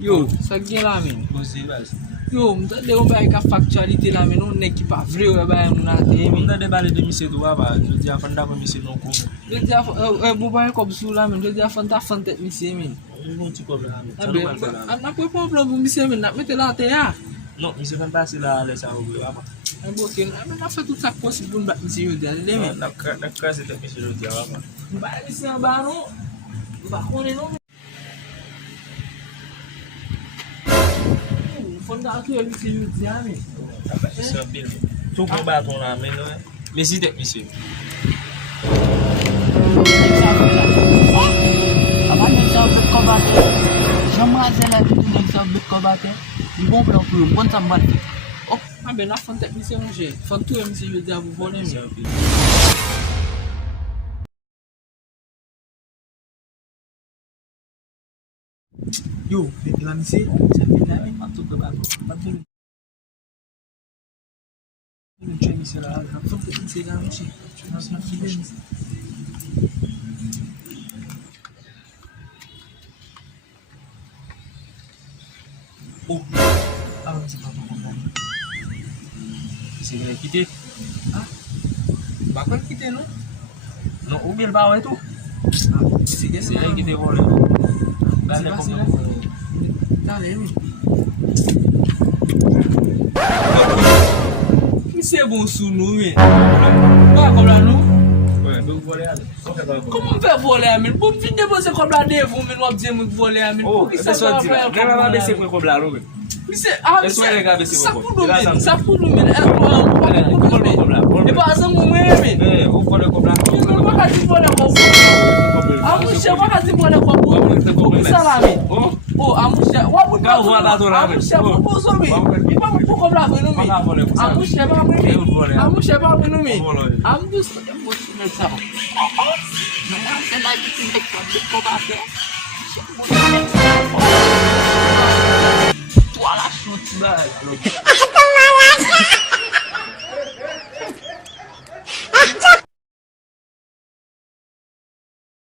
Yo, ça gen la men. Bosi bas. Yo, m'tande yon ba yon ka factualité la men, on nek ki pa vre ou ba yon moun ate men. Mda de bale de mise do aba, je di a fanda ko mise non ko. Je di a bo ba yon kop sou la men, je di a fanta fantet mise men. Yon ti ko la men. Abe, an apwe problem pou mise men, nak mette la te ya. Non, mise fan pase la le sa ou aba. An bo ken, an a fe tout sa posib pou m'bat mise yon di ale men. Nak krasi te mise do di aba. Ba mise yon ba nou, ba konen nou. Fonda atu yon mise yon di ale men. Mise bil. Tou kon baton la men nou. Mise te mise. Avant d'exemple de combattre, j'aimerais la vie d'un exemple de combattre. Il bon plan pour le bon temps battre. Oh, ah ben la fonte mise mon cher. Fonte tout mise je dis à vous voler mais. Yo, faites la mise, ça fait la même pas tout de bateau. Pas tout. Je vais mise là, la fonte mise là mon cher. Tu vas se filer mise. Oh, ah c'est pas ton problème. C'est bien quitté. Ah, bah quoi quitter non? Non, ou bien le ba ouais tout. C'est que C'est elle qui te vole. C'est pas ça. Allez, oui. C'est bon sous nous, mais. Pas comme là, nous. Ouais, donc voler aller. Comment on fait voler, mais pour finir déposer comme là, vous, mais nous disons voler, mais. Oh, c'est ça. On va baisser comme là, non? Ça pour nous, mais. Et pas ça, moi, mais. Au fond de comme là. On va pas dire voler comme ça. Ah, mon cher, on va pas dire voler comme ça. Oh, amusha, wabu Ka vola to la. Amusha, wabu so mi. Ipa mu ko bla funu mi. Amusha ba mi. Amusha ba mi mi. Am dus mo me sa. Na se la ki tek ko ba te. Toi la chute ba.